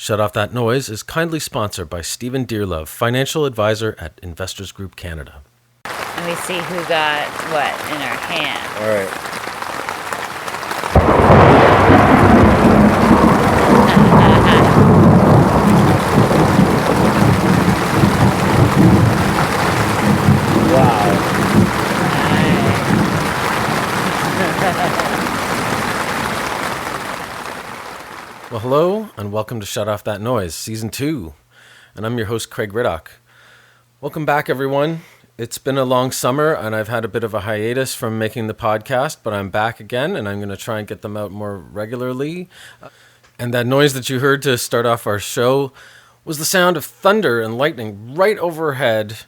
Shut Off That Noise is kindly sponsored by Stephen Dearlove, financial advisor at Investors Group Canada. And we see who got what in our hand. All right. Well, hello, and welcome to Shut Off That Noise, Season 2. And I'm your host, Craig Riddock. Welcome back, everyone. It's been a long summer, and I've had a bit of a hiatus from making the podcast, but I'm back again, and I'm going to try and get them out more regularly. And that noise that you heard to start off our show was the sound of thunder and lightning right overhead,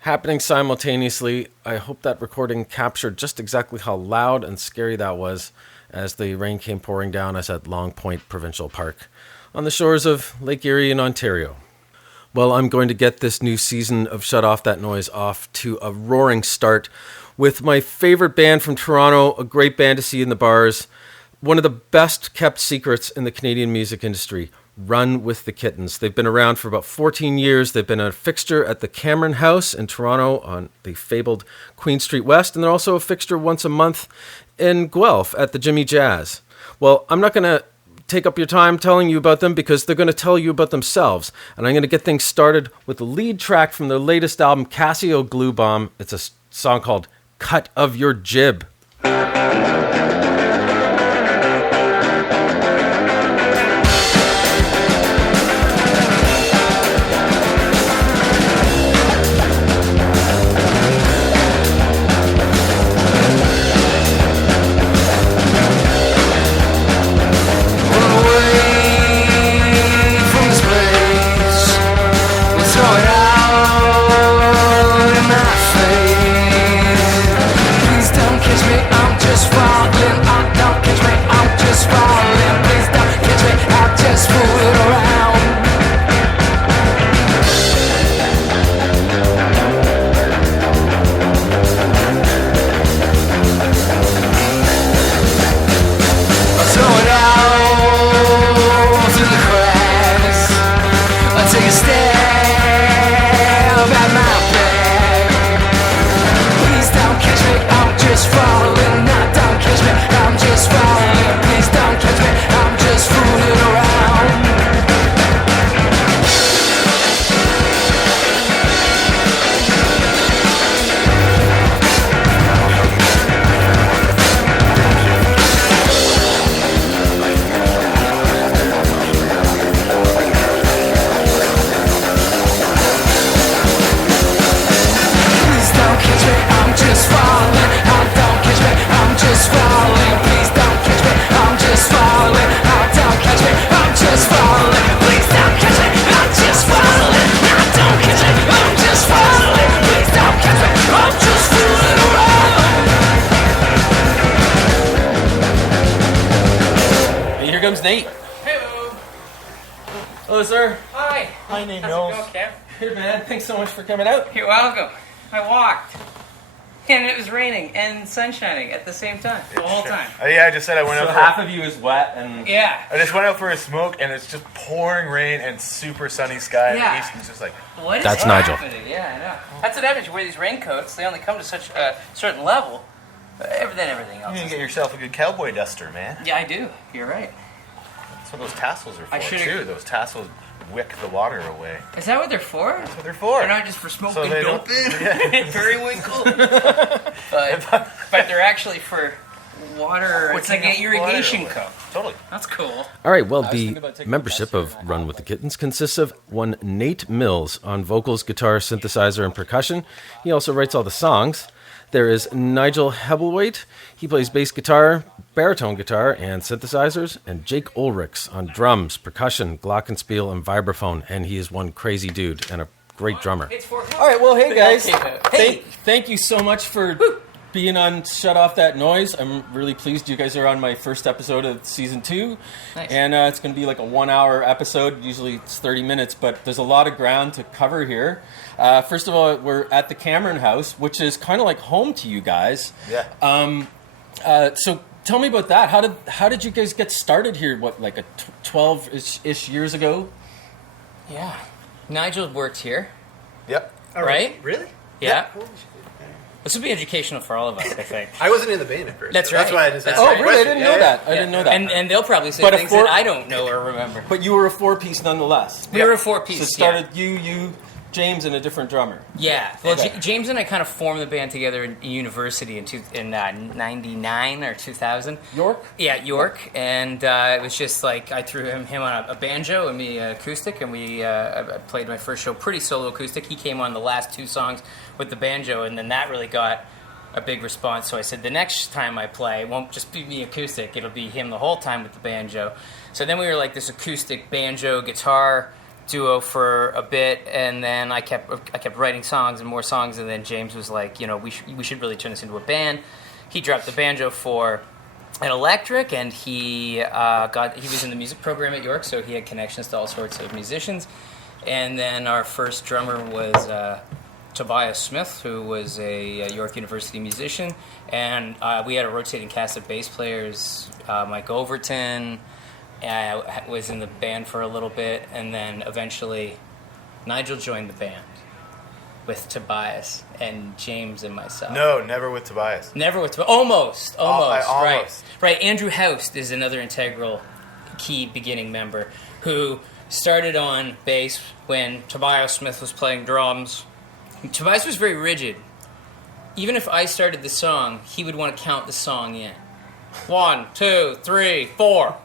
happening simultaneously. I hope that recording captured just exactly how loud and scary that was as the rain came pouring down us at Long Point Provincial Park on the shores of Lake Erie in Ontario. Well, I'm going to get this new season of Shut Off That Noise off to a roaring start with my favorite band from Toronto, a great band to see in the bars, one of the best kept secrets in the Canadian music industry, Run with the Kittens. They've been around for about 14 years. They've been a fixture at the Cameron House in Toronto on the fabled Queen Street West, and they're also a fixture once a month in Guelph at the Jimmy Jazz. Well, I'm not going to take up your time telling you about them because they're going to tell you about themselves. And I'm going to get things started with the lead track from their latest album, Casio Glue Bomb. It's a song called Cut of Your Jib. Thanks so much for coming out. You're welcome. I walked. And it was raining and sun shining at the same time, the whole time. Yeah, I just said I went out for... half of you is wet and... Yeah. I just went out for a smoke and it's just pouring rain and super sunny sky. Yeah. And the east is just like... What is That's happening? Nigel. Yeah, I know. That's what happens. You wear these raincoats. They only come to such a certain level. Then everything else. You need to get yourself a good cowboy duster, man. Yeah, I do. You're right. That's what those tassels are for, too. Those tassels wick the water away. Is that what they're for? That's what they're for. They're not just for smoking So they dope don't- in periwinkle. but they're actually for water. It's like an irrigation cup. Totally. That's cool. All right, well, the membership of Run with the Kittens consists of one Nate Mills on vocals, guitar, synthesizer, and percussion. He also writes all the songs. There is Nigel Hebblewhite. He plays bass guitar, baritone guitar, and synthesizers. And Jake Oelirichs on drums, percussion, glockenspiel, and vibraphone. And he is one crazy dude and a great drummer. All right, well, hey, guys. Thank you so much for being on Shut Off That Noise. I'm really pleased you guys are on my first episode of Season 2. Nice. And it's going to be like a 1 hour episode. Usually it's 30 minutes, but there's a lot of ground to cover here. First of all, we're at the Cameron House, which is kind of like home to you guys. Yeah. So tell me about that. How did you guys get started here? What, like a 12-ish years ago? Yeah. Nigel worked here, Yep. right? Really? Yeah. Holy shit. This would be educational for all of us, I think. I wasn't in the band at first. That's so right. That's why I just That's asked right. that Oh, really? I question. didn't know that. I didn't know that. And they'll probably say But a things four- that I don't know or remember. But you were a 4-piece nonetheless. We were a 4-piece. So it started you, James, and a different drummer. Yeah. Well, Okay. James and I kind of formed the band together in university in 99 or 2000. York? Yeah, York. And it was just like I threw him on a banjo and me acoustic, and I played my first show pretty solo acoustic. He came on the last 2 songs with the banjo, and then that really got a big response. So I said, the next time I play, it won't just be me acoustic, it'll be him the whole time with the banjo. So then we were like this acoustic banjo guitar duo for a bit, and then I kept writing songs and more songs, and then James was like, we should really turn this into a band. He dropped the banjo for an electric, and he was in the music program at York, so he had connections to all sorts of musicians. And then our first drummer was Tobias Smith, who was a York University musician, and we had a rotating cast of bass players. Mike Overton was in the band for a little bit, and then eventually Nigel joined the band with Tobias and James and myself. No, never with Tobias. Never with Tobias. Almost. Almost. Right. Andrew Houst is another integral key beginning member who started on bass when Tobias Smith was playing drums. Tobias was very rigid. Even if I started the song, he would want to count the song in. 1, 2, 3, 4.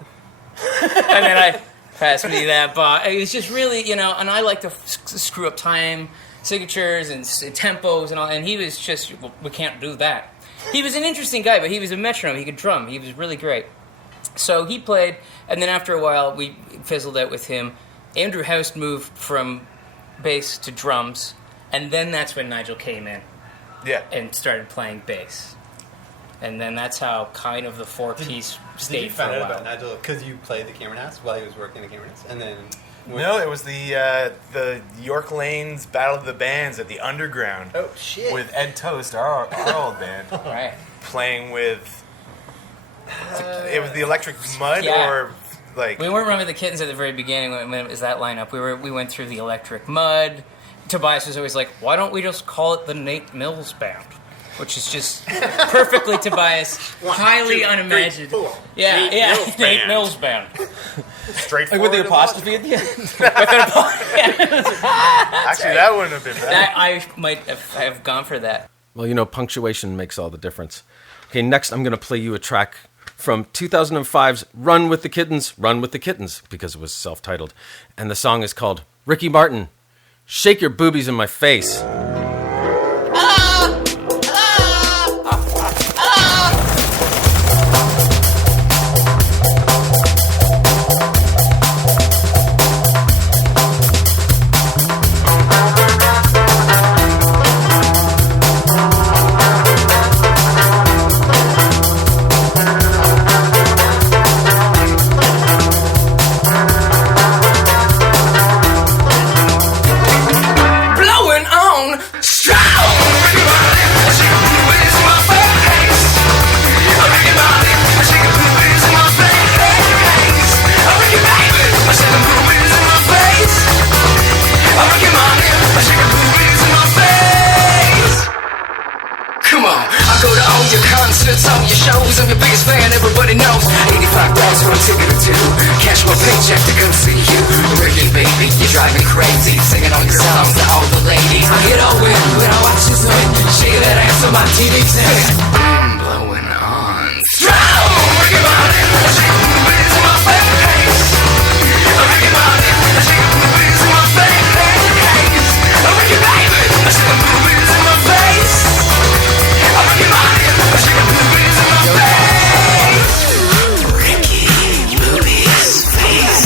And then I passed me that bar. It was just really, and I like to screw up time signatures and tempos and all, and he was just, well, we can't do that. He was an interesting guy, but he was a metronome. He could drum. He was really great. So he played, and then after a while, we fizzled out with him. Andrew Houst moved from bass to drums, and then that's when Nigel came in Yeah. and started playing bass. And then that's how kind of the 4-piece stayed Did you for find a out while. about Nigel because you played the Cameron House while he was working at Cameron House, and then No, it was the York Lanes Battle of the Bands at the Underground. Oh shit! With Ed Toast, our old band, Right. playing with. It was the Electric Mud, Yeah. or like. We weren't running the Kittens at the very beginning when it was that lineup. We went through the Electric Mud. Tobias was always like, why don't we just call it the Nate Mills Band? Which is just perfectly Tobias, highly 2, 3, unimaginative. 4. Yeah, Nate yeah, Mills Nate Band. Mills Band. Like Straightforward. with the apostrophe at the end? Actually, that wouldn't have been bad. I might have gone for that. Well, punctuation makes all the difference. Okay, next I'm going to play you a track from 2005's Run with the Kittens, because it was self-titled. And the song is called Ricky Martin, Shake Your Boobies in My Face. Blowing on Come on, I go to all your concerts, all your shows. I'm your biggest fan, everybody knows. $85 for a ticket or 2. Cash my paycheck to come see you. Ricky, baby, you drive me crazy. Singing all your songs to all the ladies. I get all in when I watch you swing. Shake that ass on my TV set. Blowing on strong. Ricky Martin, shake the boobies in my face. Ricky Martin, shake the boobies in my face. Ricky, baby, shake the boobies in my face. Ricky Martin, shake the boobies in my face. Ricky, boobies, face.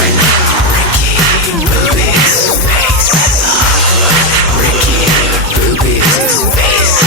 Ricky, boobies, face. Ricky, boobies, face.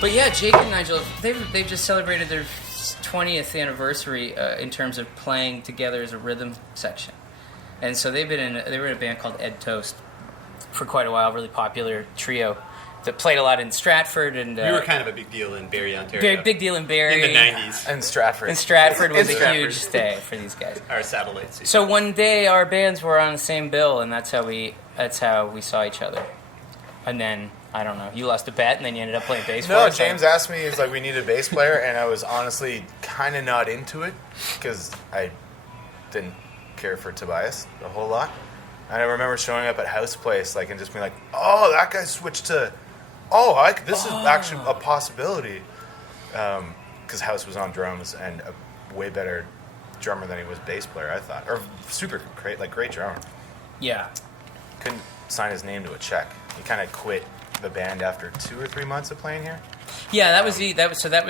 But yeah, Jake and Nigel, they've just celebrated their 20th anniversary in terms of playing together as a rhythm section. And so they were in a band called Ed Toast for quite a while, really popular trio that played a lot in Stratford. And we were kind of a big deal in Barrie, Ontario. Big deal in Barrie. In the 90s. And Stratford. And Stratford was a Stratford. huge day for these guys. Our satellites. So one day our bands were on the same bill, and that's how we saw each other. And then, I don't know, you lost a bet, and then you ended up playing bass for No, us. James asked me, he was like, we need a bass player, and I was honestly kind of not into it, because I didn't care for Tobias a whole lot. And I remember showing up at House Place, like, and just being like, oh, that guy switched to, this is actually a possibility. Because House was on drums, and a way better drummer than he was bass player, I thought. Or super great drummer. Yeah. Couldn't sign his name to a check. He kind of quit the band after 2 or 3 months of playing here. Yeah, that was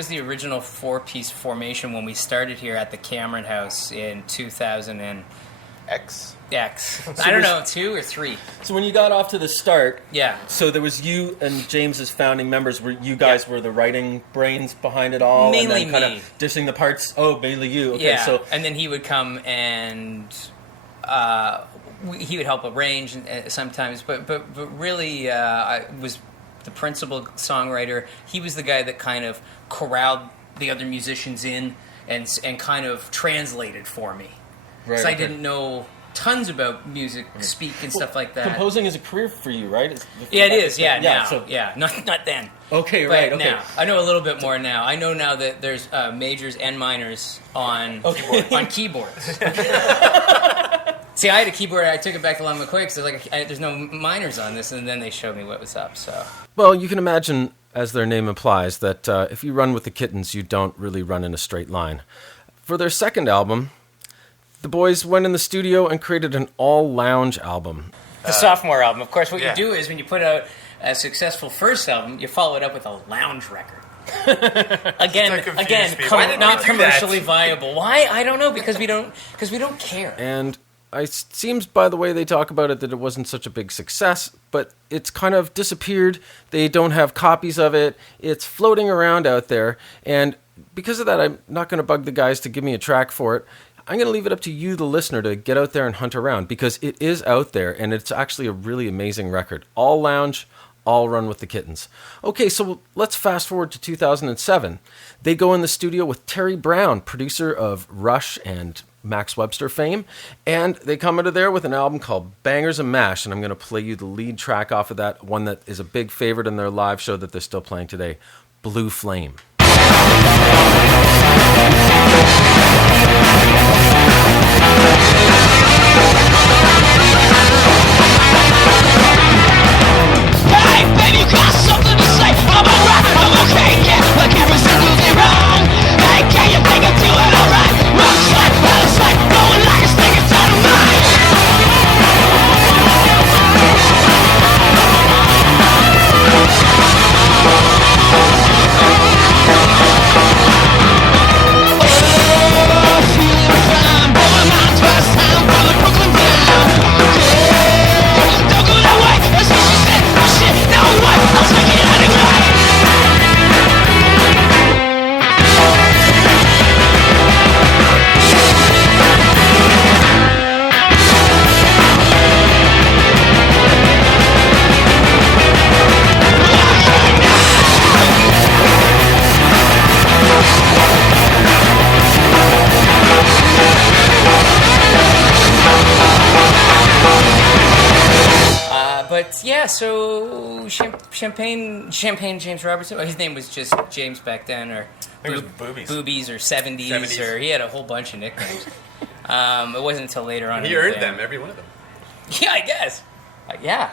the original 4-piece formation when we started here at the Cameron House in 2000 and X. I don't know, 2 or 3. So when you got off to the start, Yeah. so there was you and James's founding members. Were you guys were the writing brains behind it all? Mainly and then kind me. of dishing the parts. Oh, mainly you. Okay, Yeah, so and then he would come and he would help arrange sometimes, but really I was the principal songwriter. He was the guy that kind of corralled the other musicians in and kind of translated for me. right, So I okay. didn't know tons about music, speak, and stuff like that. Composing is a career for you, right? Yeah, it is. Yeah, Yeah, now. so- Yeah, not then. Okay, But right. Okay. now I know a little bit more now. I know now that there's majors and minors on on keyboards. See, I had a keyboard. I took it back to Lon McCoy because there's no minors on this, and then they showed me what was up. So Well, you can imagine, as their name implies, that if you run with the Kittens, you don't really run in a straight line. For their second album, the boys went in the studio and created an all-lounge album. the sophomore album, of course, what yeah. you do is when you put out a successful first album, you follow it up with a lounge record. again, confused me. com- Why did not we do that? commercially viable. Why? I don't know. Because we don't care. And it seems, by the way they talk about it, that it wasn't such a big success, but it's kind of disappeared. They don't have copies of it. It's floating around out there. And because of that, I'm not going to bug the guys to give me a track for it. I'm going to leave it up to you, the listener, to get out there and hunt around, because it is out there, and it's actually a really amazing record. All lounge, all run with the Kittens. Okay, so let's fast forward to 2007. They go in the studio with Terry Brown, producer of Rush and Max Webster fame, and they come out of there with an album called Bangers and Mash, and I'm going to play you the lead track off of that, one that is a big favorite in their live show that they're still playing today, Blue Flame. Hey, baby, you got something to say? I'm alright, I'm okay, yeah, like every single day wrong. Hey, can you think I'm doing alright? Wrong side, right side, going like a stick of dynamite. Oh, feeling fine, blowing my first time from the Brooklyn town. Yeah, don't go that way, that's what she said. Oh shit, now what? I'll take it anyway. But yeah, so Champagne James Robertson. Well, his name was just James back then, or think it was Boobies. Boobies, or 70s, 70s. or he had a whole bunch of nicknames. It wasn't until later on. He in the earned band. them, every one of them. Yeah, I guess. Yeah.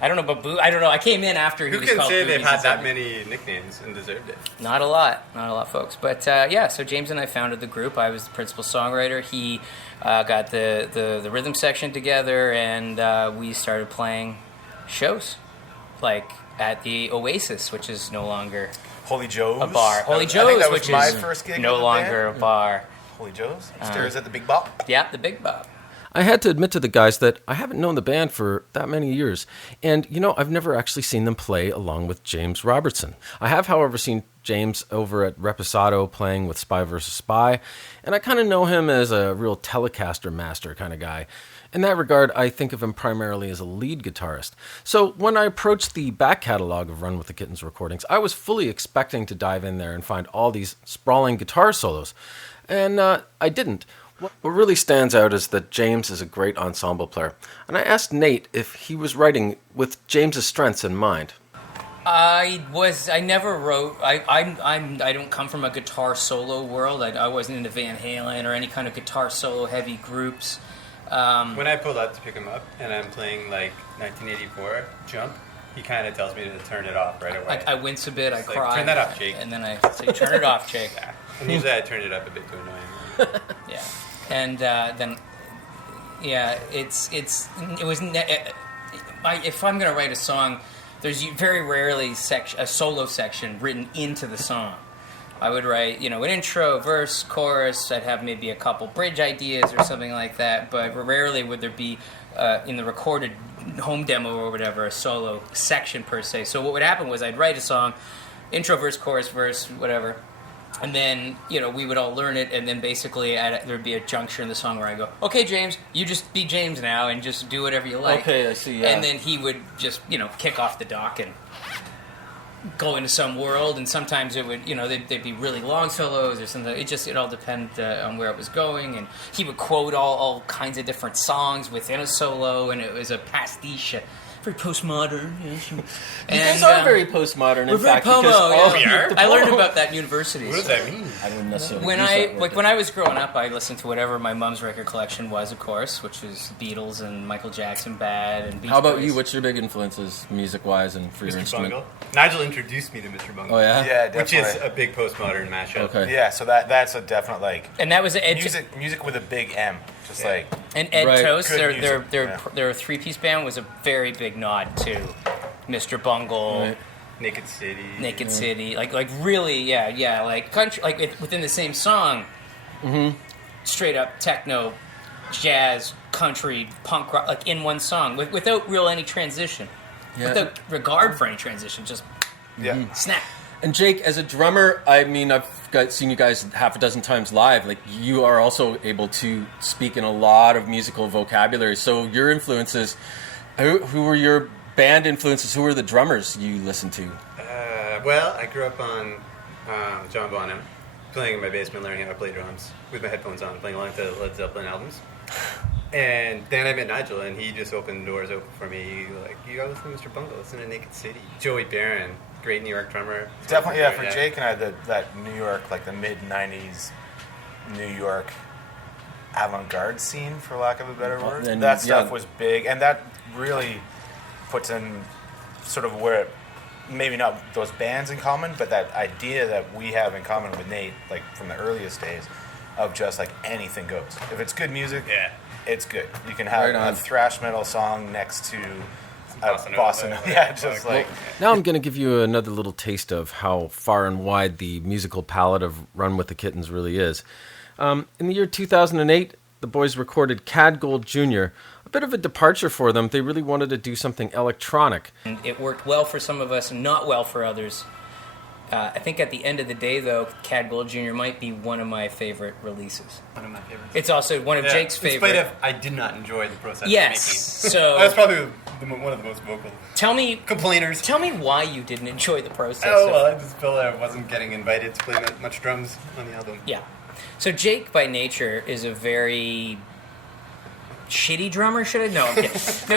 I don't know about I don't know. I came in after he Who was can called say they've Boobies had and that 70s. many nicknames and deserved it? Not a lot, folks. But yeah, so James and I founded the group. I was the principal songwriter. He got the rhythm section together, and we started playing shows, like at the Oasis, which is no longer Holy Joe's. a bar. Holy I think Joe's, that was which my is first gig no with the longer band. a bar. Holy Joe's. Upstairs at the Big Bop. Yeah, the Big Bob. I had to admit to the guys that I haven't known the band for that many years. And, I've never actually seen them play along with James Robertson. I have, however, seen James over at Reposado playing with Spy vs. Spy, and I kind of know him as a real Telecaster master kind of guy. In that regard, I think of him primarily as a lead guitarist. So when I approached the back catalog of Run with the Kittens recordings, I was fully expecting to dive in there and find all these sprawling guitar solos. And I didn't. What really stands out is that James is a great ensemble player. And I asked Nate if he was writing with James's strengths in mind. I never wrote. I don't come from a guitar solo world. I wasn't into Van Halen or any kind of guitar solo heavy groups. When I pulled up to pick him up and I'm playing like 1984 Jump, he kind of tells me to turn it off right away. I wince a bit, I cry. Like, turn that off, Jake. And then I say, turn it off, Jake. Yeah. And usually I turned it up a bit to annoy him. Yeah. And then, yeah, if I'm going to write a song, there's very rarely a solo section written into the song. I would write, an intro, verse, chorus. I'd have maybe a couple bridge ideas or something like that, but rarely would there be, in the recorded home demo or whatever, a solo section per se. So what would happen was I'd write a song, intro, verse, chorus, verse, whatever, and then, we would all learn it, and then basically there'd be a juncture in the song where I go, okay, James, you just be James now and just do whatever you like. Okay, I see, yeah. And then he would just, kick off the dock and go into some world, and sometimes it would, they'd be really long solos or something. It all depended on where it was going, and he would quote all kinds of different songs within a solo, and it was a pastiche, very postmodern. Yes. You guys are very postmodern, in fact. Pomo, because I learned about that in university. What does that mean? I don't necessarily When I was growing up, I listened to whatever my mom's record collection was, of course, which was Beatles and Michael Jackson, Bad, and Beach How about Boys. you? What's your big influences, music-wise, and for your Mr. instrument? Bungle. Nigel introduced me to Mr. Bungle. Oh, yeah? Yeah, definitely. Which is a big postmodern mashup. Okay. Yeah, so that's a definite, And that was music with a big M. Just like... And Ed Right. Toast, Good music, their three-piece band was a very big nod to Mr. Bungle, Right. Naked City. Naked City, like really, like country, within the same song, straight up techno, jazz, country, punk rock, like in one song, without any transition, without regard for any transition, just snap. And Jake, as a drummer, I mean, I've seen you guys half a dozen times live. Like, you are also able to speak in a lot of musical vocabulary. So your influences, who were your band influences? Who were the drummers you listened to? Well, I grew up on John Bonham, playing in my basement, learning how to play drums with my headphones on, playing along to Led Zeppelin albums. And then I met Nigel, and he just opened doors open for me. Like, you gotta listen to Mr. Bungle, listen to Naked City. Joey Barron, great New York drummer. Definitely, yeah, for Jake and I, that New York, like the mid-'90s New York avant-garde scene, for lack of a better word. And, that stuff was big, and that really puts in sort of where, maybe not those bands in common, but that idea that we have in common with Nate, like from the earliest days, of just like anything goes. If it's good music, it's good. You can have a thrash metal song next to bossa nova. Yeah, just like... Now I'm going to give you another little taste of how far and wide the musical palette of Run with the Kittens really is. In the year 2008, the boys recorded Cad Gold Jr., a bit of a departure for them. They really wanted to do something electronic. It worked well for some of us and not well for others. I think at the end of the day, though, Cad Gold Jr. might be one of my favorite releases. One of my favorites. It's also one of Jake's favorite. In spite of, I did not enjoy the process Yes, of making. so... That's probably one of the most vocal complainers. Tell me why you didn't enjoy the process. Oh, well, I just felt I wasn't getting invited to play much drums on the album. Yeah. So Jake, by nature, is a very shitty drummer, should I? No, I'm kidding. No.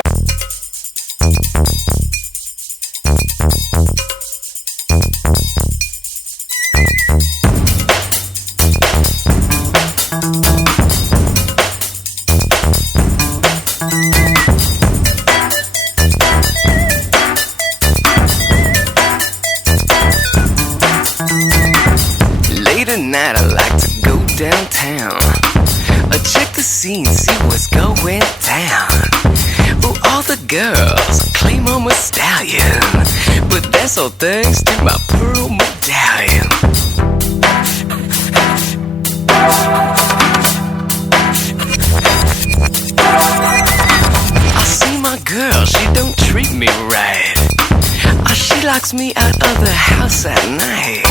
Late at night, I like to go downtown. Check the scene, see what's going down. Ooh, all the girls claim I'm a stallion, but that's all thanks to my pearl medallion. treat me right. She locks me out of the house at night.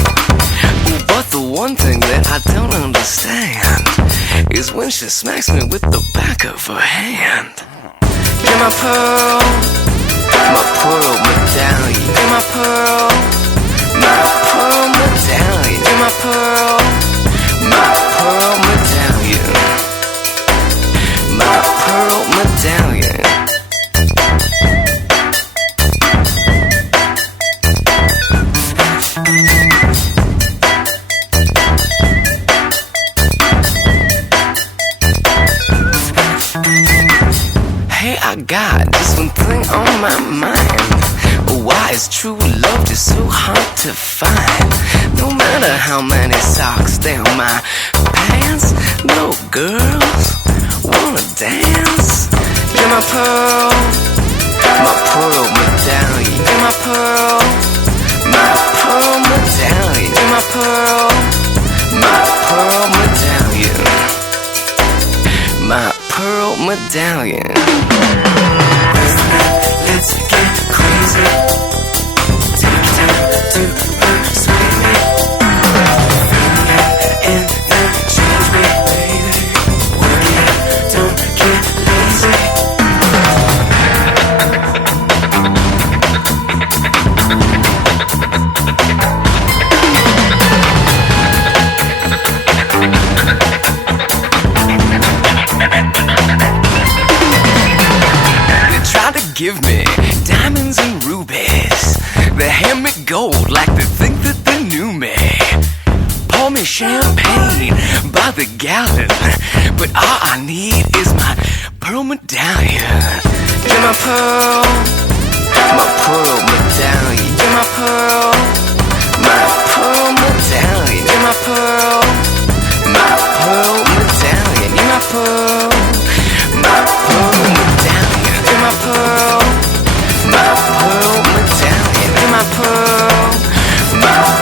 But the one thing that I don't understand is when she smacks me with the back of her hand. You're my pearl medallion. You're my pearl medallion. You're my pearl medallion. My pearl medallion. Hey, I got just one thing on my mind. Why is true love just so hard to find? No matter how many socks down my pants, no girls wanna dance. You're my pearl medallion. You're my pearl medallion. You're my pearl medallion. My pearl medallion. Let's get crazy. Take time to persuade me. And then change me, baby. Work it, don't get lazy. Give me diamonds and rubies. They hand me gold like they think that they knew me. Pour me champagne by the gallon, but all I need is my pearl medallion. You're my pearl medallion. You're my pearl medallion. You're my pearl medallion. You're my pearl medallion. You're my pearl medallion. You're my pearl medallion. You're my pearl medallion.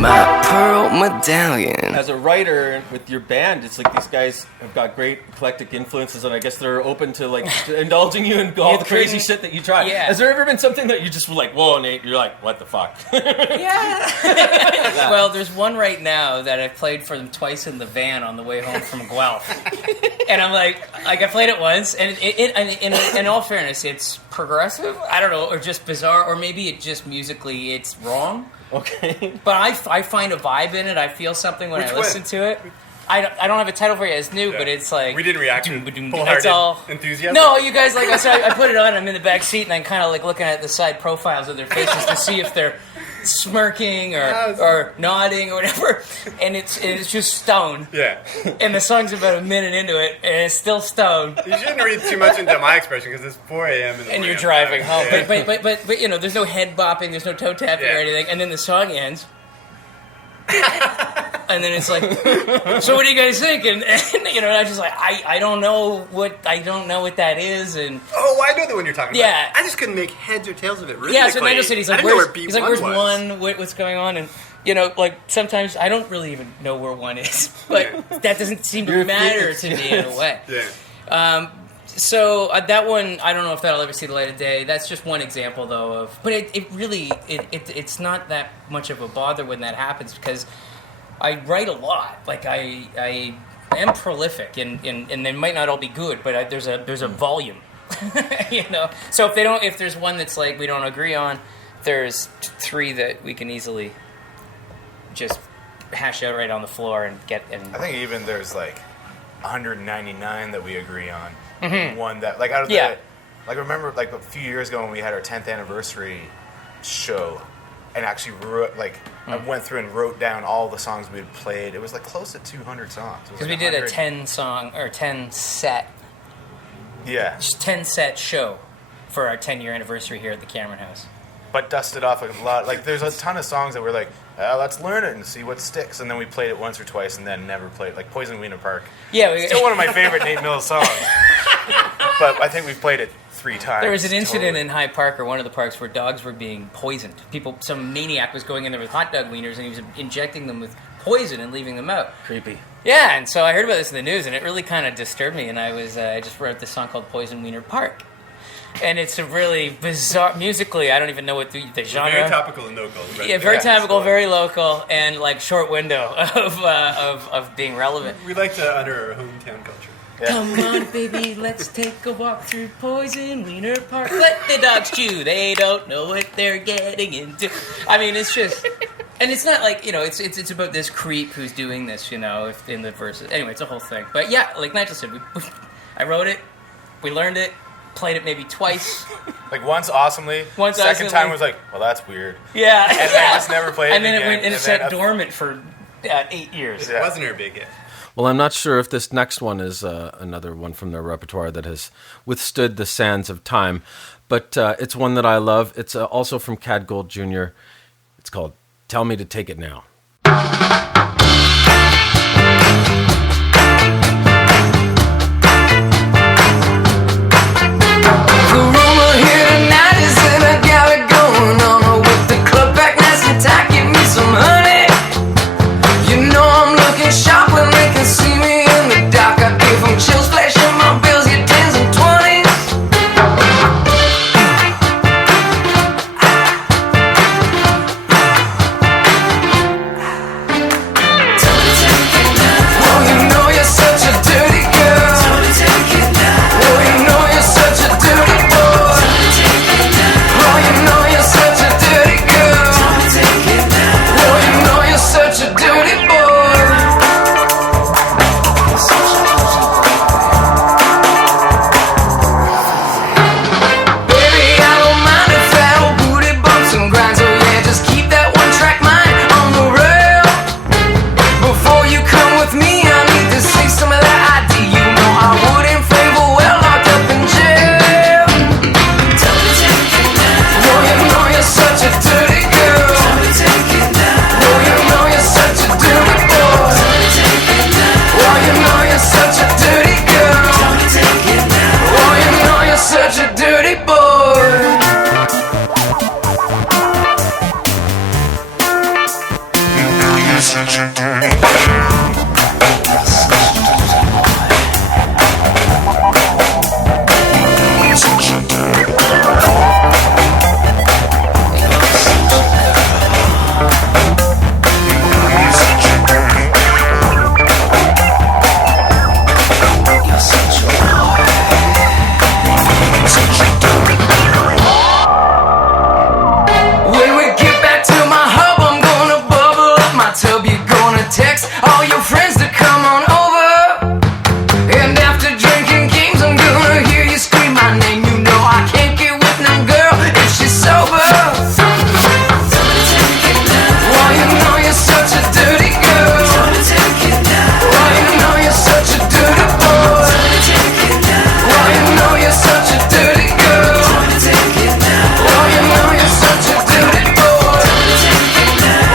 My pearl medallion. As a writer with your band, it's like these guys have got great eclectic influences, and I guess they're open to like to indulging you in all the crazy shit that you try. Yeah. Has there ever been something that you just were like, whoa, Nate, you're like, what the fuck? Yeah. Well, there's one right now that I played for them twice in the van on the way home from Guelph. And I'm like I played it once, and in all fairness, it's progressive, I don't know, or just bizarre, or maybe it just musically it's wrong. Okay. But I find a vibe in it. I feel something when I listen to it. I don't have a title for it. It's new, but it's like... We didn't react to it's all enthusiasm? No, you guys, like I said, I put it on, I'm in the back seat, and I'm kind of like looking at the side profiles of their faces to see if they're smirking or nodding or whatever, and it's just stone. Yeah. And the song's about a minute into it, and it's still stone. You shouldn't read too much into my expression, because it's 4 a.m. in the morning. And you're driving home. Yeah. But you know, there's no head bopping, there's no toe tapping or anything, and then the song ends. And then it's like, so what do you guys think? And you know, I'm just like, I don't know what that is. And oh, I know the one you're talking Yeah. about. I just couldn't make heads or tails of it. Really, yeah, so Nigel said, he's like, where's was. one? What's going on? And you know, like sometimes I don't really even know where one is, but that doesn't seem to matter to me in a way. Yeah. So that one, I don't know if that'll ever see the light of day. That's just one example, though, of. But it's not that much of a bother when that happens, because I write a lot. Like I am prolific, and they might not all be good, but there's a volume, you know. So if there's one that's like we don't agree on, there's 3 that we can easily just hash out right on the floor and get. And I think even there's like 199 that we agree on. Mm-hmm. One that like out of the like remember like a few years ago when we had our 10th anniversary show, and actually I went through and wrote down all the songs we had played. It was like close to 200 songs. Because we did a 10 song or 10 set. Yeah. 10 set show for our 10-year anniversary here at the Cameron House. But dusted off a lot. Like there's a ton of songs that we're like, let's learn it and see what sticks. And then we played it once or twice and then never played. Like Poison Wiener Park. Yeah, still one of my favorite Nate Mills songs. But I think we've played it 3 times. There was an incident in Hyde Park, or one of the parks, where dogs were being poisoned. Some maniac was going in there with hot dog wieners, and he was injecting them with poison and leaving them out. Creepy. Yeah, and so I heard about this in the news, and it really kind of disturbed me. And I just wrote this song called "Poison Wiener Park," and it's a really bizarre musically. I don't even know what the genre. Very topical and local. Right? Yeah, very topical, very local, and like short window of being relevant. We like to honor our hometown culture. Yeah. Come on, baby, let's take a walk through Poison Wiener Park. Let the dogs chew. They don't know what they're getting into. I mean, it's just, and it's not like, it's about this creep who's doing this, in the verses. Anyway, it's a whole thing. But yeah, like Nigel said, I wrote it, we learned it, played it maybe twice. Like once awesomely. Second time was like, well, that's weird. Yeah. And I just never played it and then again. it went and it sat dormant for 8 years. It wasn't her big hit. Well, I'm not sure if this next one is another one from their repertoire that has withstood the sands of time, but it's one that I love. It's also from Cad Gold Jr. It's called "Tell Me to Take It Now." The rumor here tonight is that I got it going on with the club back nice and tight. Give me some honey. You know I'm looking sharp when they can see me in the dark. I give them chills, flashing my bills, get 10s and 20s. Oh, you know you're such a dirty girl. Oh, you know you're such a dirty boy. Oh, you know you're such a dirty girl. Oh, you know you're such a dirty boy. Baby, I don't mind if that old booty bumps and grinds. Oh yeah, just keep that one track mind on the rail. Before you come with me, I need to see some of that ID. You know I wouldn't favor well locked up in jail. Oh, you know you're such a dirty girl. Oh, you know you're such a dirty boy. Oh, you know you're such a dirty girl. Oh, you know you're such a dirty boy. When we get back to my hub, I'm gonna bubble up my tub. You're gonna text all your friends to come on over. And after drinking games, I'm gonna hear you scream my name. You know I can't get with no girl if she's sober. Oh, you know you're such a dirty girl. Oh, you know you're such a dirty boy. Oh, you know you're such a dirty girl. Oh, you know you're such a dirty boy.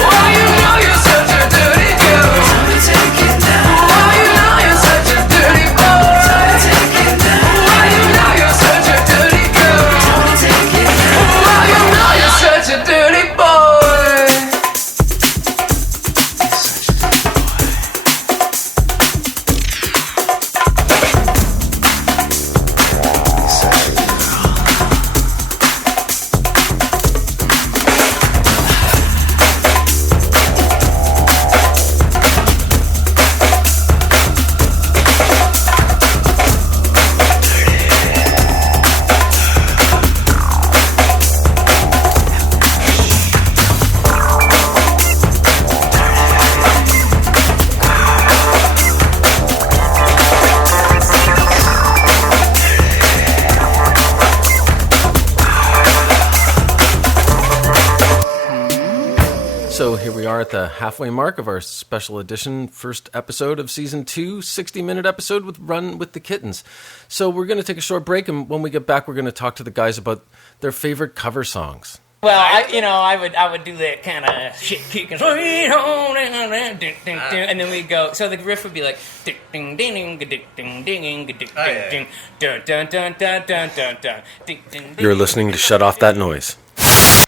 Oh, you know you're such a dirty girl. Oh, you know you're such a dirty boy. Oh, you know you're such a dirty girl. Oh, you know you're such a dirty boy. So here we are at the halfway mark of our special edition first episode of season 2, 60-minute episode with Run with the Kittens. So we're going to take a short break, and when we get back, we're going to talk to the guys about their favorite cover songs. Well, I would do that kind of shit kicking, and then we'd go. So the riff would be like, ding ding ding ding ding ding ding ding dun dun dun dun dun dun dun. You're listening to Shut Off That Noise.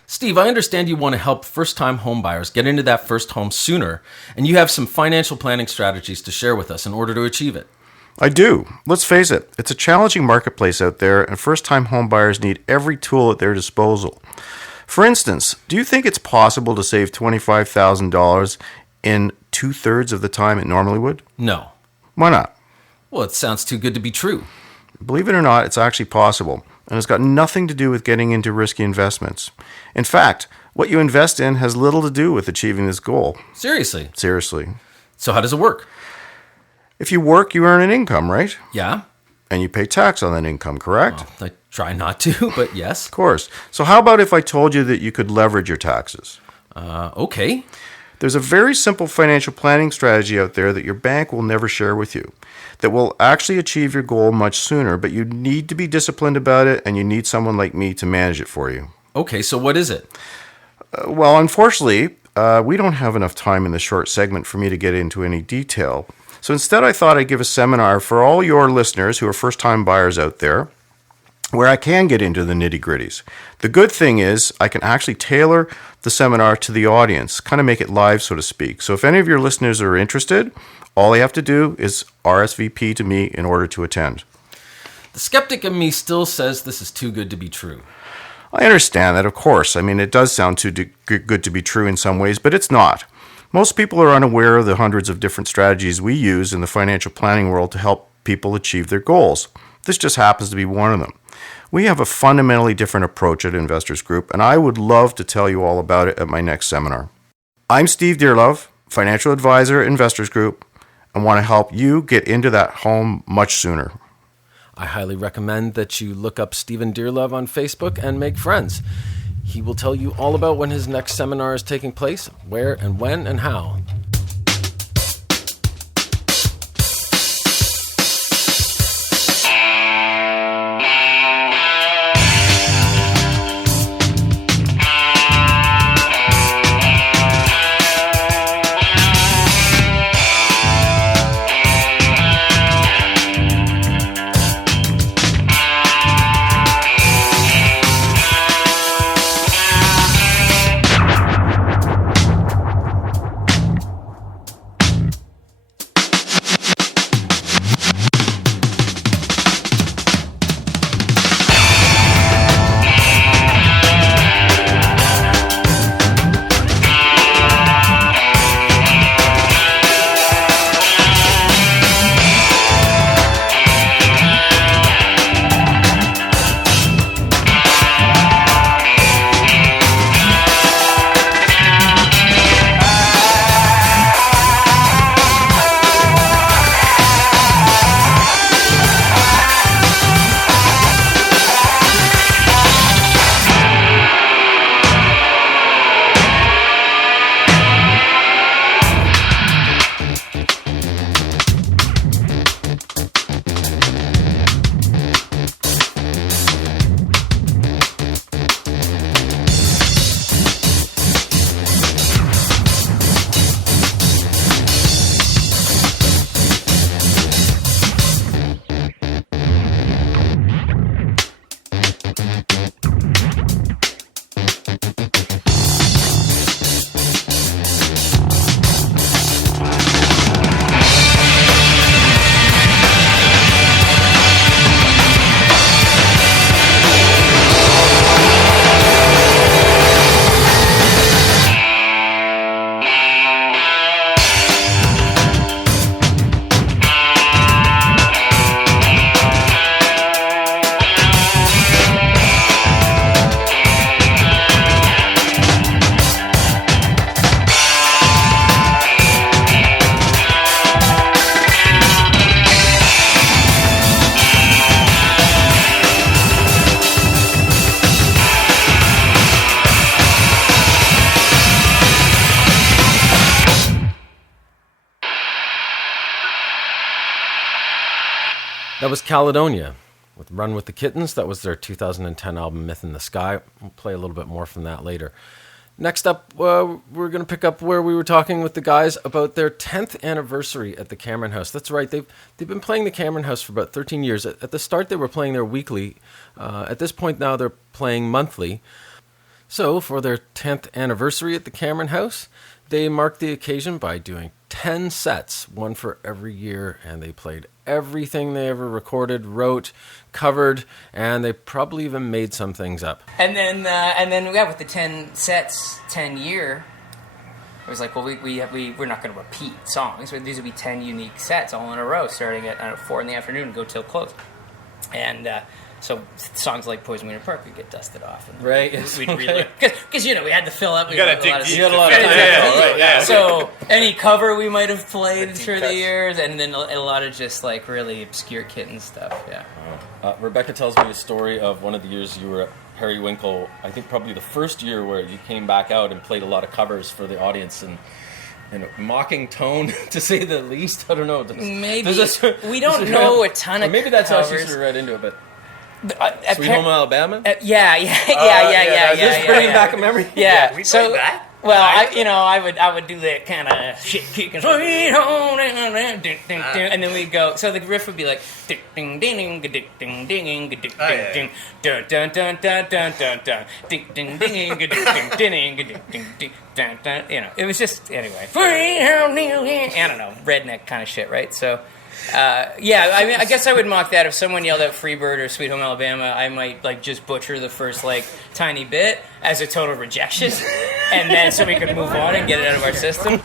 Steve, I understand you want to help first-time homebuyers get into that first home sooner, and you have some financial planning strategies to share with us in order to achieve it. I do. Let's face it, it's a challenging marketplace out there, and first-time homebuyers need every tool at their disposal. For instance, do you think it's possible to save $25,000 in 2/3 of the time it normally would? No. Why not? Well, it sounds too good to be true. Believe it or not, it's actually possible, and it's got nothing to do with getting into risky investments. In fact, what you invest in has little to do with achieving this goal. Seriously. Seriously. So how does it work? If you work, you earn an income, right? Yeah. And you pay tax on that income, correct? Well, I try not to, but yes. Of course. So how about if I told you that you could leverage your taxes? Okay. There's a very simple financial planning strategy out there that your bank will never share with you that will actually achieve your goal much sooner, but you need to be disciplined about it, and you need someone like me to manage it for you. Okay, so what is it? Well, unfortunately, we don't have enough time in the short segment for me to get into any detail. So instead, I thought I'd give a seminar for all your listeners who are first-time buyers out there, where I can get into the nitty-gritties. The good thing is I can actually tailor the seminar to the audience, kind of make it live, so to speak. So if any of your listeners are interested, all they have to do is RSVP to me in order to attend. The skeptic in me still says this is too good to be true. I understand that, of course. I mean, it does sound too good to be true in some ways, but it's not. Most people are unaware of the hundreds of different strategies we use in the financial planning world to help people achieve their goals. This just happens to be one of them. We have a fundamentally different approach at Investors Group, and I would love to tell you all about it at my next seminar. I'm Steve Dearlove, financial advisor at Investors Group, and want to help you get into that home much sooner. I highly recommend that you look up Stephen Dearlove on Facebook and make friends. He will tell you all about when his next seminar is taking place, where and when and how. That was Caledonia with Run with the Kittens. That was their 2010 album, Myth in the Sky. We'll play a little bit more from that later. Next up, we're going to pick up where we were talking with the guys about their 10th anniversary at the Cameron House. That's right. They've been playing the Cameron House for about 13 years. At the start, they were playing there weekly. At this point now, they're playing monthly. So, for their 10th anniversary at the Cameron House, they marked the occasion by doing 10 sets, one for every year, and they played everything they ever recorded, wrote, covered, and they probably even made some things up. And then yeah, with the 10 sets, 10 year, it was like, well, we're not going to repeat songs. These would be 10 unique sets all in a row, starting at 4 in the afternoon and go till close. And so songs like Poison Winter Park would get dusted off. And Right. We'd really... Because, we had to fill up. You gotta dig deep. You got a lot of time. Yeah. So any cover we might have played through the years, and then a lot of just like really obscure Kittens stuff, yeah. Rebecca tells me a story of one of the years you were at Periwinkle, I think probably the first year where you came back out and played a lot of covers for the audience and in a mocking tone, to say the least. I don't know. Maybe. We don't know a ton of maybe that's covers. how she should have read into it, but... At Sweet Home Alabama? Yeah. Just bringing back a memory? Yeah. We So, played that? well, I would do that kind of shit kicking, sweet home, and then we'd go. So the riff would be like, ding ding ding ding ding ding ding ding dun dun dun dun dun dun dun ding ding ding ding ding ding ding ding dun dun. You know, it was just anyway. I don't know, redneck kind of shit, right? So. Yeah, I mean, I guess I would mock that if someone yelled out Freebird or Sweet Home Alabama, I might like just butcher the first like tiny bit as a total rejection, and then so we could move on and get it out of our system.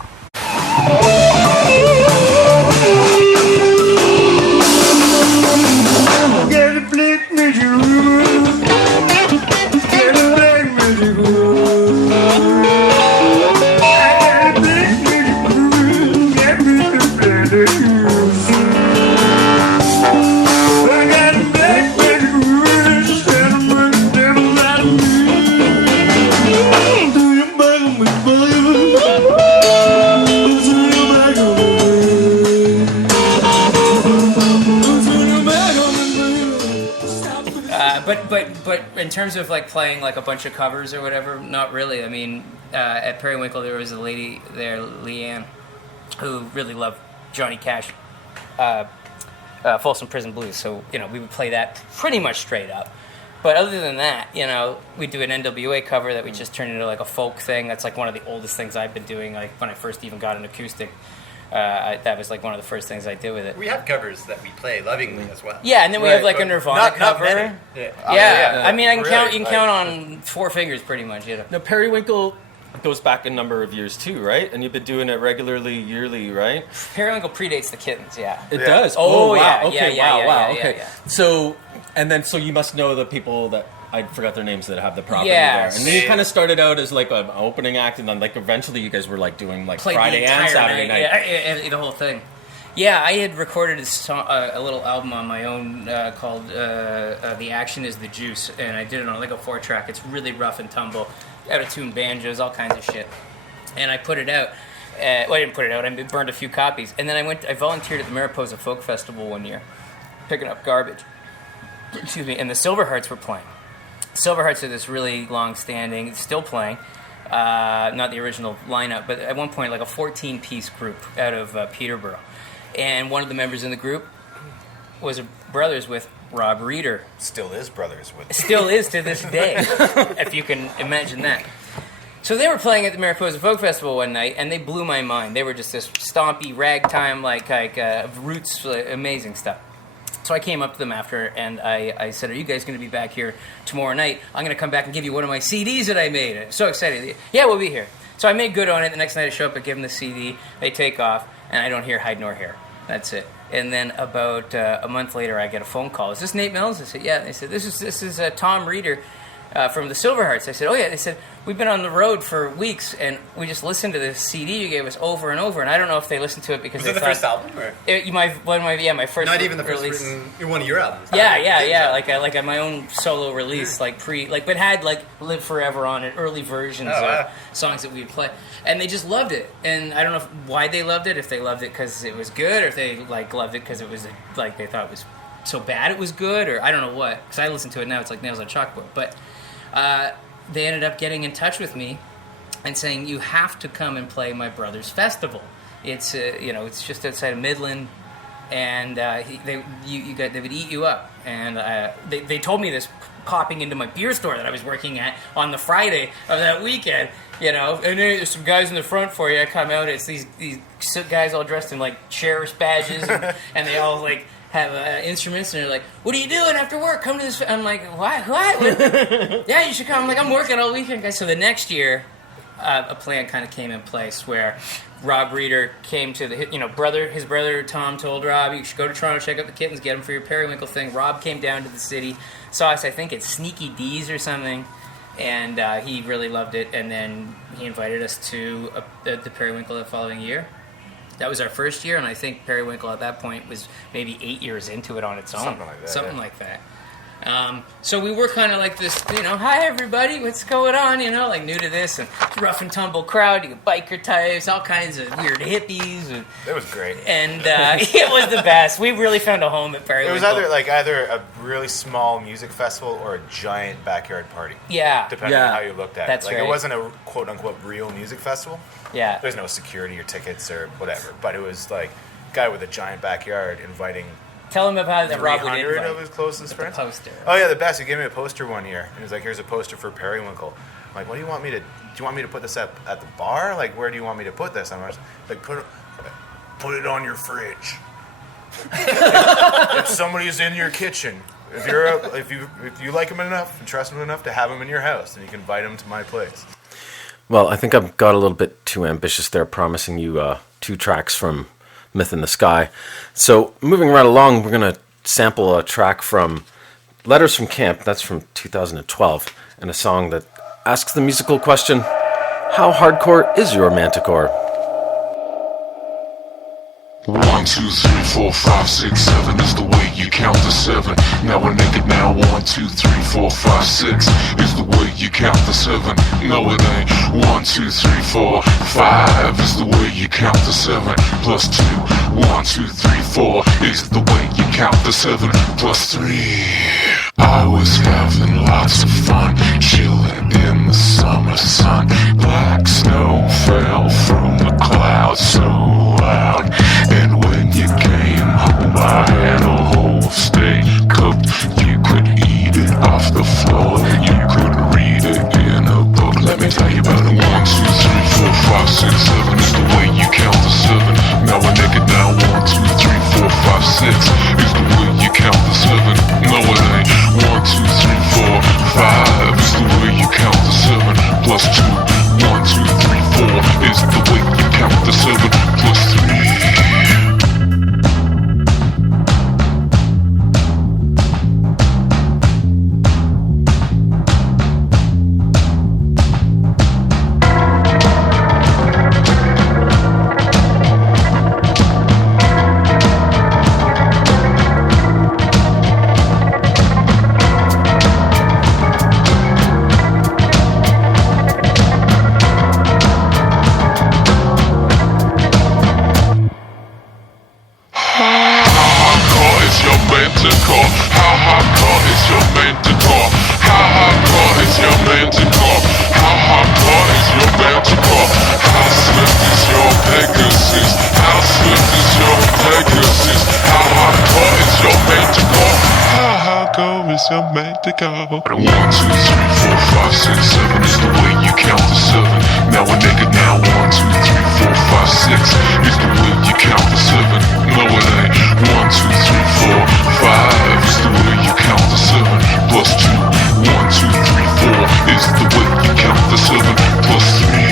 But in terms of like playing like a bunch of covers or whatever, not really. I mean, at Periwinkle there was a lady there, Leanne, who really loved Johnny Cash, Folsom Prison Blues. So we would play that pretty much straight up. But other than that, we'd do an NWA cover that we just turned into like a folk thing. That's like one of the oldest things I've been doing. Like when I first even got an acoustic. That was like one of the first things I did with it. We have covers that we play lovingly as well. Yeah, and then we have like a Nirvana cover. Not many. Yeah. I mean, I can Really? you can count on 4 fingers pretty much. Now, Periwinkle goes back a number of years too, right? And you've been doing it regularly, yearly, right? Periwinkle predates the Kittens, yeah. It does? Oh, wow. yeah, Okay, yeah, wow. yeah, Okay. yeah. So you must know the people that... I forgot their names that have the property Yeah, there. And then you kind of started out as like an opening act, and then like eventually you guys were like doing like Played Friday the and entire Saturday night. Yeah, the whole thing. Yeah, I had recorded a little album on my own called The Action is the Juice, and I did it on like a 4-track. It's really rough and tumble, out-of-tune banjos, all kinds of shit. And I put it out. Well, I didn't put it out. I burned a few copies. And then I volunteered at the Mariposa Folk Festival one year, picking up garbage. Excuse me. And the Silverhearts were playing. Silverhearts are this really long-standing, still playing, not the original lineup, but at one point like a 14-piece group out of Peterborough. And one of the members in the group was brothers with Rob Reeder. Still is brothers with. Still is to this day, if you can imagine that. So they were playing at the Mariposa Folk Festival one night, and they blew my mind. They were just this stompy, ragtime, like roots, amazing stuff. So I came up to them after, and I said, are you guys going to be back here tomorrow night? I'm going to come back and give you one of my CDs that I made. I'm so excited. Yeah, we'll be here. So I made good on it. The next night I show up, I give them the CD. They take off, and I don't hear hide nor hair. That's it. And then about a month later, I get a phone call. Is this Nate Mills? I said, yeah. They said, this is Tom Reeder from the Silverhearts. I said, oh, yeah. They said, we've been on the road for weeks, and we just listened to this CD you gave us over and over. And I don't know if they listened to it because Was they it the thought... first album? Or? My first Not even the first release. one of your albums. Yeah. Like my own solo release, but had like Live Forever on it, early versions of songs that we'd play, and they just loved it. And I don't know why they loved it. If they loved it because it was good, or if they loved it because it was they thought it was so bad it was good, or I don't know what. Because I listen to it now, it's like nails on chalkboard. But they ended up getting in touch with me and saying, you have to come and play my brother's festival. It's it's just outside of Midland. and they would eat you up. And they told me this popping into my beer store that I was working at on the Friday of that weekend, and there's some guys in the front for you. I come out, it's these guys all dressed in like sheriff's badges, and they all like have instruments, and they're like, "What are you doing after work? Come to this." I'm like, "What? Yeah, you should come." I'm like, "I'm working all weekend, guys." So the next year, a plan kind of came in place where Rob Reeder came to his brother Tom told Rob, "You should go to Toronto, check out the Kittens, get them for your periwinkle thing." Rob came down to the city, saw us, I think at Sneaky D's or something, and he really loved it, and then he invited us to the periwinkle the following year. That was our first year, and I think periwinkle at that point was maybe 8 years into it on its own. Something like that. So we were kind of like this, "Hi everybody, what's going on?" Like new to this, and rough and tumble crowd. You got biker types, all kinds of weird hippies. It was great. And it was the best. We really found a home at Periwinkle. It was either a really small music festival or a giant backyard party. Yeah. Depending on how you looked at That's it. Like right. It wasn't a quote unquote real music festival. Yeah. There's no security or tickets or whatever. But it was like a guy with a giant backyard inviting Tell him about that Rob would 300 invite. of his closest friends. Poster. Oh yeah, the best. He gave me a poster one year, and he was like, "Here's a poster for Periwinkle." I'm like, "What do you want me to? Do you want me to put this up at the bar? Like, where do you want me to put this?" I'm like, "Put it on your fridge. If somebody's in your kitchen, if you like them enough and trust them enough to have them in your house, then you can invite them to my place." Well, I think I've got a little bit too ambitious there, promising you 2 tracks from Myth in the Sky. So moving right along, we're going to sample a track from Letters from Camp. That's from 2012, and a song that asks the musical question, how hardcore is your manticore? 1, 2, 3, 4, 5, 6, 7 is the way you count to 7. Now we're naked now. 1, 2, 3, 4, 5, 6 is the way you count to 7. No, it ain't. 1, 2, 3, 4, 5 is the way you count to 7. Plus 2. 1, 2, 3, 4 is the way you count to 7. Plus 3. I was having lots of fun, chilling in the summer sun. Black snow fell from the clouds so loud, and when you came home I had a whole steak cooked. You could eat it off the floor, you could read it in a book. Let me tell you about it. 1, 2, 3, 4, 5, 6, 7 is the way you count to 7. Now we're naked now. 1, 2, 3, 4, 5, 6 is the way you count to 7. No, it ain't. 1, 2, 3, 4, 5 is the way you count to 7. Plus 2. 1, 2, 3, 4 is the way you count to 7. Plus 3. But 1, 2, 3, 4, 5, 6, 7 is the way you count to 7. Now we're naked now. 1, 2, 3, 4, 5, 6 is the way you count to 7. No, it ain't. 1, 2, 3, 4, 5 is the way you count to 7. Plus 2. 1, 2, 3, 4 is the way you count to 7. Plus 3.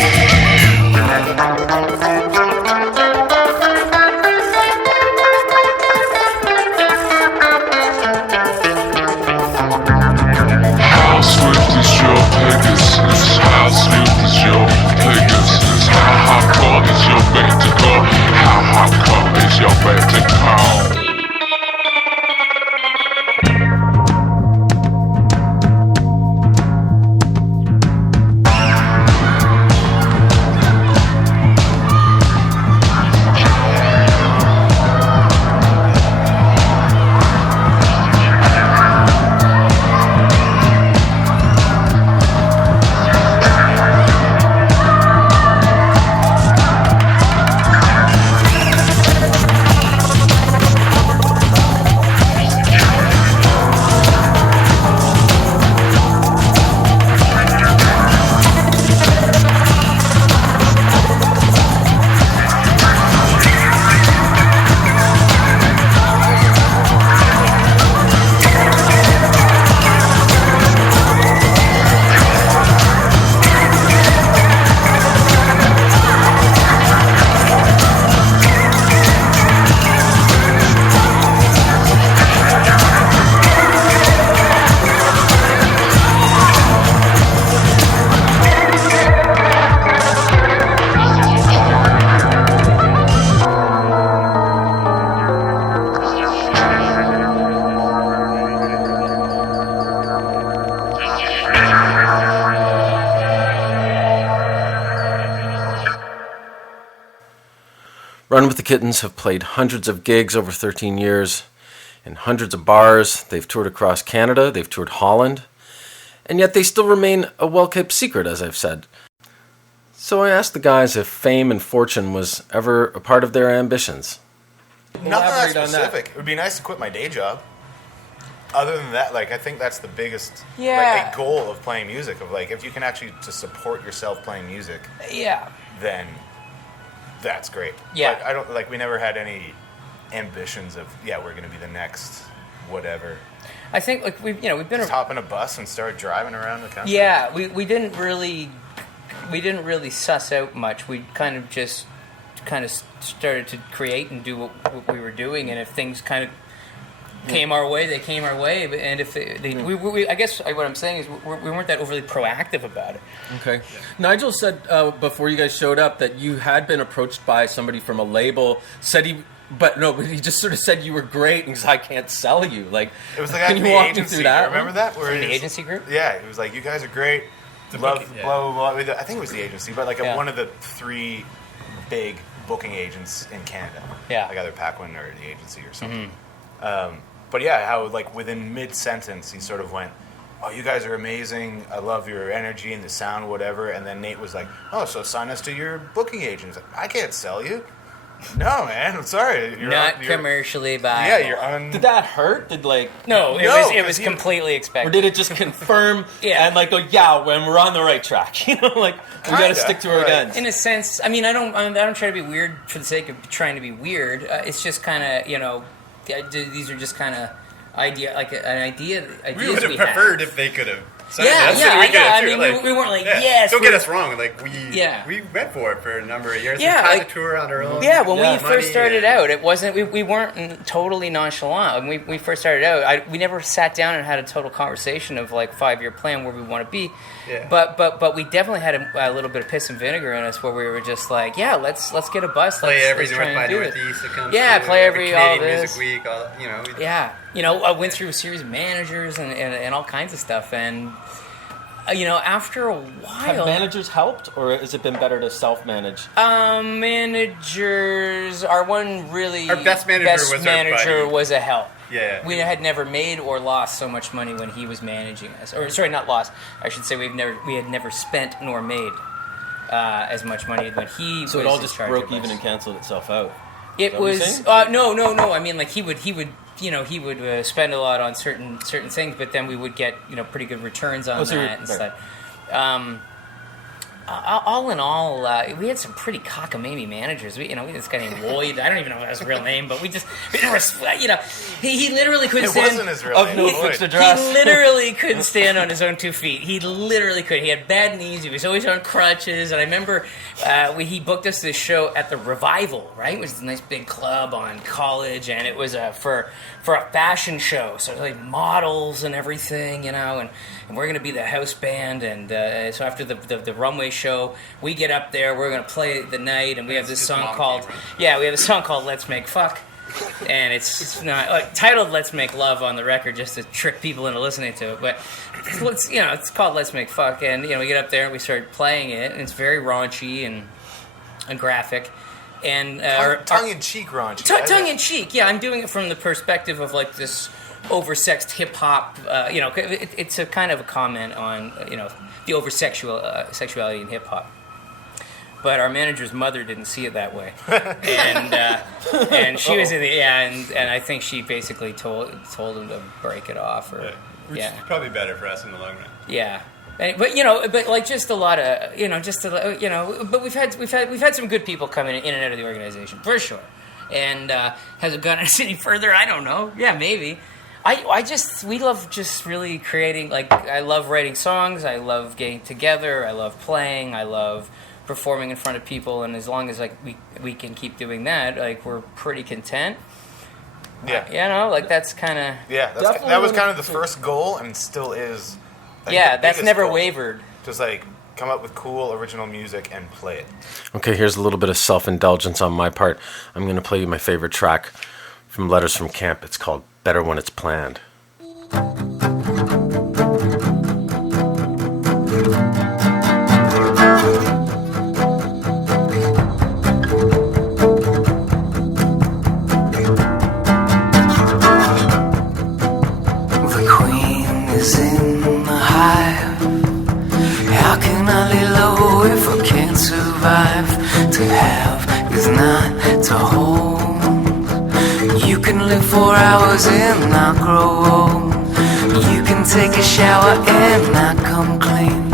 the Kittens have played hundreds of gigs over 13 years in hundreds of bars. They've toured across Canada. They've toured Holland. And yet they still remain a well-kept secret, as I've said. So I asked the guys if fame and fortune was ever a part of their ambitions. Nothing that Elaborate on that. specific. It would be nice to quit my day job. Other than that, like, I think that's the biggest Yeah. like, a goal of playing music. Of like, if you can actually to support yourself playing music, Yeah. then that's great. Yeah. But I don't like. We never had any ambitions of we're going to be the next whatever. I think like we've been Just hop in a bus and start driving around the country. Yeah, we didn't really suss out much. We kind of started to create and do what we were doing, and if things kind of came our way, they came our way. And if I guess what I'm saying is we weren't that overly proactive about it. Okay. Nigel said before you guys showed up that you had been approached by somebody from a label. But he just sort of said you were great, and he's like, I can't sell you. Like, It was like can at you the walk me agency. through that? Remember that? Where From it the was- agency group? Yeah, it was like, you guys are great. Love, blah, blah, blah. I think it was the agency, but like Yeah. one of the 3 big booking agents in Canada. Yeah. Like either Paquin or the agency or something. But yeah, how like within mid-sentence he sort of went, oh, you guys are amazing. I love your energy and the sound, whatever. And then Nate was like, oh, so sign us to your booking agent. Like, I can't sell you. No, man. I'm sorry. Not commercially viable. Yeah, you're on. Did that hurt? Did like No, it No, was 'cause he- completely or expected. did it just confirm Yeah. and like go, yeah, when we're on the right track? You know, like we got to Kinda, stick to our right. guns. In a sense, I mean, I don't try to be weird for the sake of trying to be weird. It's just kind of these are just kind of ideas We would have had. preferred if they could have. signed Yeah, us, yeah, and we could yeah, have I too, mean, like, we weren't like, yes, Don't get we're- us wrong. Like we went for it for a number of years. Yeah, we tried like- to tour on our own. Yeah, when Yeah. we first started out, it wasn't. We weren't totally nonchalant. When we first started out, we never sat down and had a total conversation of like 5-year plan where we want to be. Yeah. But we definitely had a little bit of piss and vinegar in us where we were just like, yeah, let's get a bus. Play every let's try North by and do it. Northeast that comes. Yeah, through, play every all Canadian this. Music Week. All, we- Yeah, I went through a series of managers and all kinds of stuff, and after a Have while, managers helped, or has it been better to self-manage? managers. Our best manager was our buddy. was a help. Yeah. We had never made or lost so much money when he was managing us. Or sorry, not lost. I should say we had never spent nor made as much money when he So was it all in just charge broke of even us. and canceled itself out. It that what you're was saying? no. I mean, like he would spend a lot on certain things, but then we would get pretty good returns on so that and right. stuff. All in all, we had some pretty cockamamie managers. We had this guy named Lloyd. I don't even know if that's his real name, but we never, he literally couldn't It stand. wasn't his real Of name. no Lloyd. fixed He address. literally couldn't stand on his own 2 feet. He literally couldn't. He had bad knees. He was always on crutches. And I remember he booked us this show at the Revival, right? It was this nice big club on College, and it was for a fashion show. So like models and everything, and we're going to be the house band. And so after the runway show, we get up there. We're going to play the night, and we have this His song mom called came, "Let's Make Fuck." And it's not titled "Let's Make Love" on the record, just to trick people into listening to it. But it's called "Let's Make Fuck," and we get up there and we start playing it, and it's very raunchy and graphic, and Tongue in cheek, raunchy. tongue in cheek. Yeah, I'm doing it from the perspective of like this oversexed hip hop. It's a kind of a comment on the sexuality in hip hop. But our manager's mother didn't see it that way, and she was in the and I think she basically told him to break it off Which is probably better for us in the long run. yeah. But like just a lot of but we've had some good people coming in and out of the organization for sure, and has it gone any further? I don't know. Yeah, maybe. We love just really creating. Like I love writing songs. I love getting together. I love playing. I love performing in front of people, and as long as like we can keep doing that, like we're pretty content. Yeah. That's kind of That was kind of the first goal, and still is. I think, the that's biggest never goal. wavered. Just like come up with cool original music and play it. Okay, here's a little bit of self-indulgence on my part. I'm going to play you my favorite track from Letters from Camp. It's called Better When It's Planned. hours and not grow old. You can take a shower and not come clean.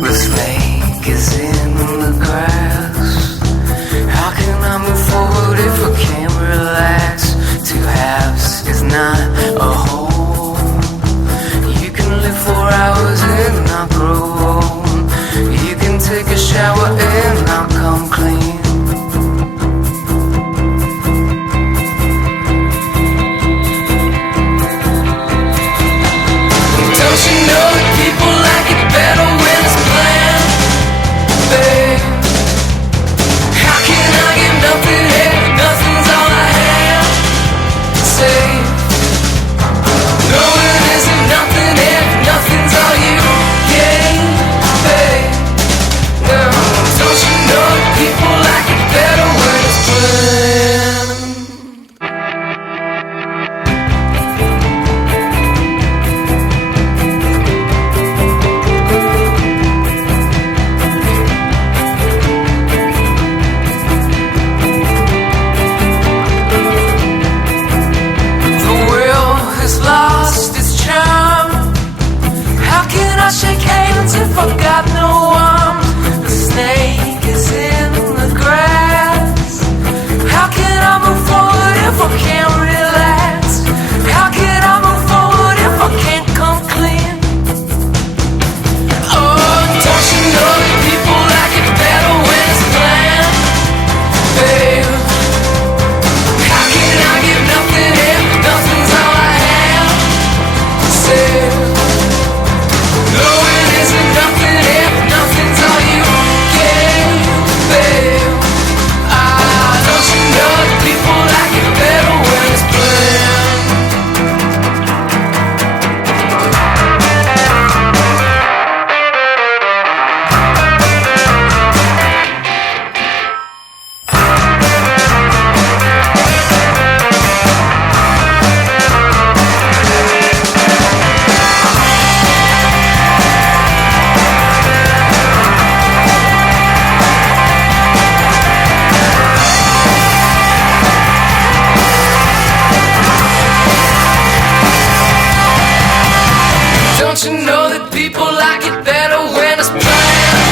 The snake is in the grass. How can I move forward if I can't relax? Two halves is not a whole. You can live 4 hours and not grow old. You can take a shower and not come clean. Don't you know that people like it better when it's planned, babe? How can I give nothing if nothing's all I have? Say, no, it isn't nothing if nothing's all you gain, babe. No, don't you know that people like it better when it's planned? The world has lost its charm. How can I shake hands if I've got no arms? The snake is in the grass. How can I move forward if I can't relax? How can I move forward if I can't come clean? Oh, don't you know that people like it better when it's planned, babe? How can I give nothing if nothing's all I have? Say, no, it isn't nothing if nothing's all you gave, babe. Don't you know that people like it better when it's planned? Don't you know that people like it better when it's planned,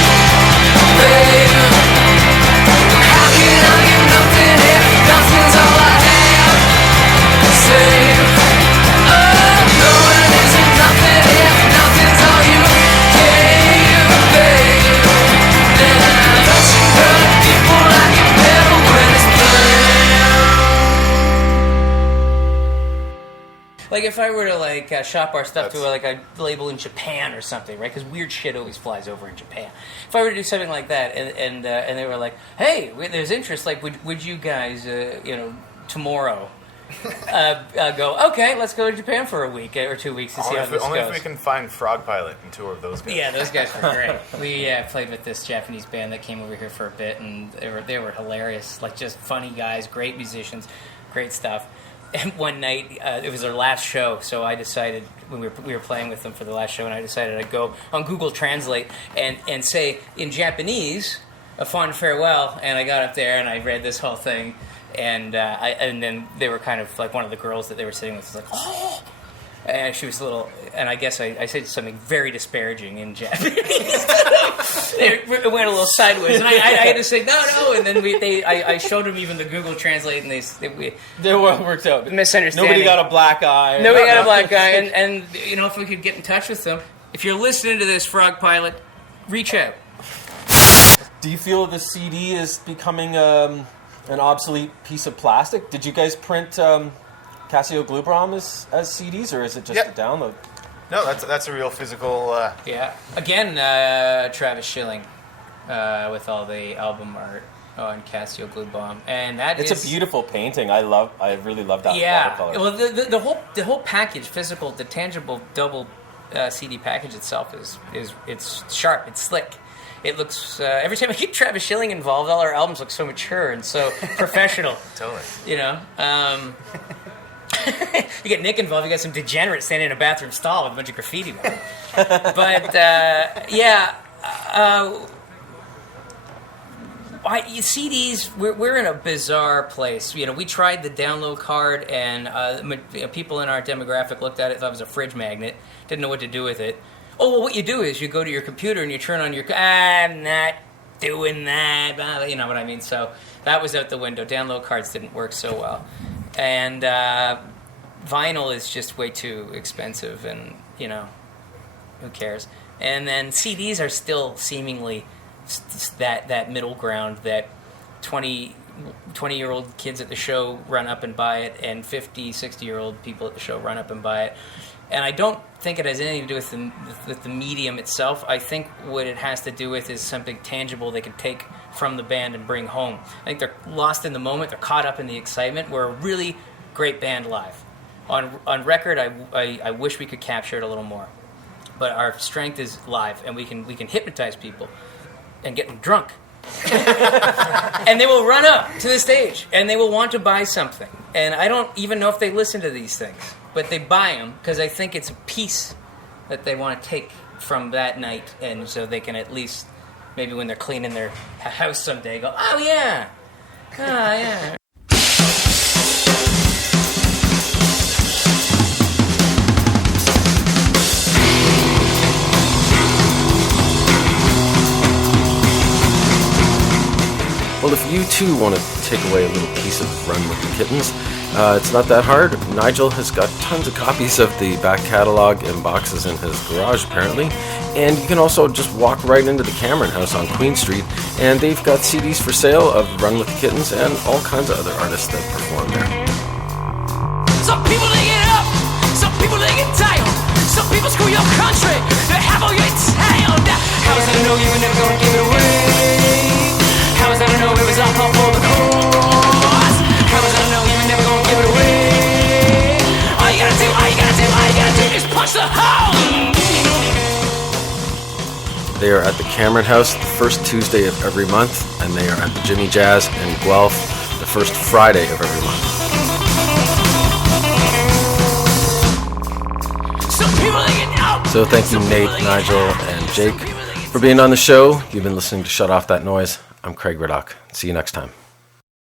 babe? How can I give nothing if nothing's all I have? Say, oh, no, it isn't nothing if nothing's all you gave, babe. Now, don't you know that people like it better when it's planned? Like if I were to like shop our stuff to like a label in Japan or something, right? Because weird shit always flies over in Japan. If I were to do something like that, and they were like, "Hey, there's interest. Like, would you guys, tomorrow, go? Okay, let's go to Japan for a week or 2 weeks to see how this Only goes." if we can find Frog Pilot and tour of those guys. Yeah, those guys were great. We played with this Japanese band that came over here for a bit, and they were hilarious. Like just funny guys, great musicians, great stuff. And one night, it was our last show, so I decided, when we were playing with them for the last show, and I decided I'd go on Google Translate and say, in Japanese, a fond farewell, and I got up there and I read this whole thing, and then they were kind of like, one of the girls that they were sitting with was like, oh! And she was a little, and I guess I said something very disparaging in Japanese. It went a little sideways, and I had to say no, and then I showed them even the Google Translate, and they worked out. Misunderstanding. Nobody got a black eye. Nobody got a black eye, and if we could get in touch with them, if you're listening to this, Frog Pilot, reach out. Do you feel the CD is becoming an obsolete piece of plastic? Did you guys print Casio Glubrom as CDs, or is it just a download? No, that's a real physical... Yeah. Again, Travis Schilling with all the album art on Casio Glubrom, and it's a beautiful painting. I really love that watercolor. Well, the whole package, physical, the tangible double CD package itself it's sharp, it's slick. It looks every time I get Travis Schilling involved, all our albums look so mature and so professional. Totally. You get Nick involved, you got some degenerate standing in a bathroom stall with a bunch of graffiti on it. But CDs, we're in a bizarre place. We tried the download card, and people in our demographic looked at it, thought it was a fridge magnet, didn't know what to do with it. Oh, well, what you do is you go to your computer and you turn on your... I'm not doing that. You know what I mean? So that was out the window. Download cards didn't work so well. And vinyl is just way too expensive, and, who cares? And then CDs are still seemingly that middle ground that 20-year-old kids at the show run up and buy it, and 50, 60-year-old people at the show run up and buy it. And I don't think it has anything to do with the medium itself. I think what it has to do with is something tangible they can take from the band and bring home. I think they're lost in the moment. They're caught up in the excitement. We're a really great band live. On record, I wish we could capture it a little more. But our strength is live, and we can hypnotize people and get them drunk. And they will run up to the stage, and they will want to buy something. And I don't even know if they listen to these things, but they buy them because I think it's a piece that they want to take from that night, and so they can at least, maybe when they're cleaning their house someday, go, oh yeah, Well, if you too want to take away a little piece of Run with the Kittens, it's not that hard. Nigel has got tons of copies of the back catalog in boxes in his garage, apparently. And you can also just walk right into the Cameron House on Queen Street, and they've got CDs for sale of Run with the Kittens and all kinds of other artists that perform there. Some people they get up, some people they get down, some people screw your country, they have all your town. How was I to know you were never gonna give it away? How was I to know it was all for the cause? How was I to know you were never gonna give it away? All you gotta do is punch the hole! They are at the Cameron House the first Tuesday of every month, and they are at the Jimmy Jazz in Guelph the first Friday of every month. So thank you, Nate, Nigel, and Jake for being on the show. You've been listening to Shut Off That Noise. I'm Craig Riddock. See you next time.